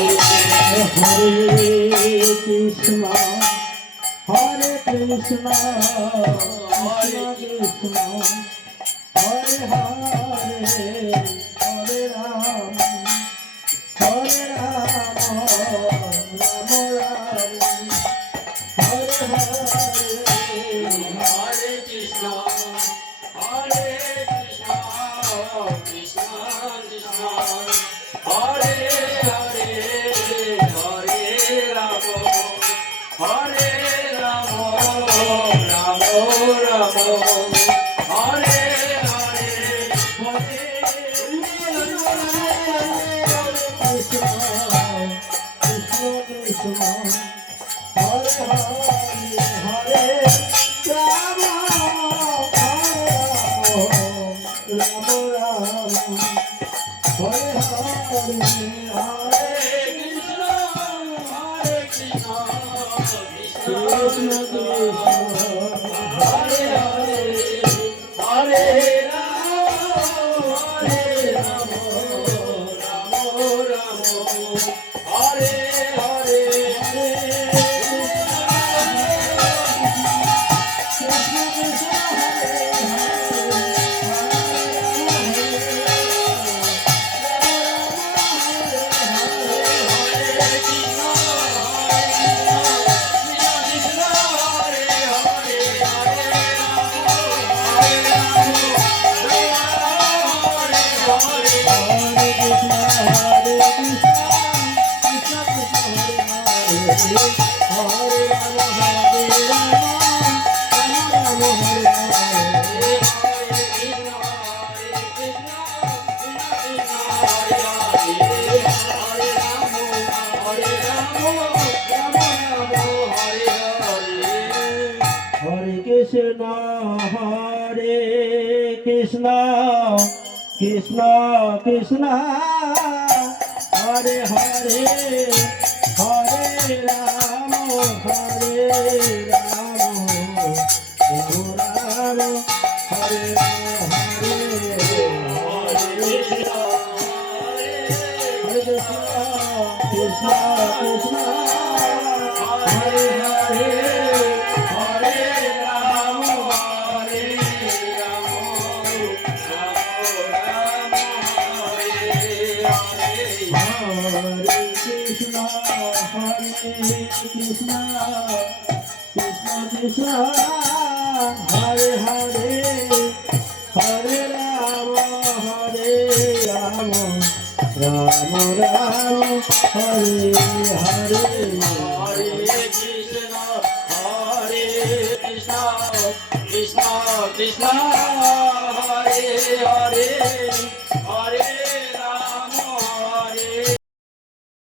Krishna Hare Krishna Krishna Hare Hare Hare Ram Hare Ram Ram Ram Hare Hare Hare Krishna Hare Krishna Krishna Krishna Hare Hare Hare Rama Hare Rama Rama Rama Hare Hare Krishna Krishna Krishna Hare Hare Hare Ram Hare Ram Ram Ram Hare Hare Krishna Krishna Hare Hare Krishna Krishna Hare Hare Hare Rama Hare Rama Rama Rama Hare Hare Krishna Krishna Hare Hare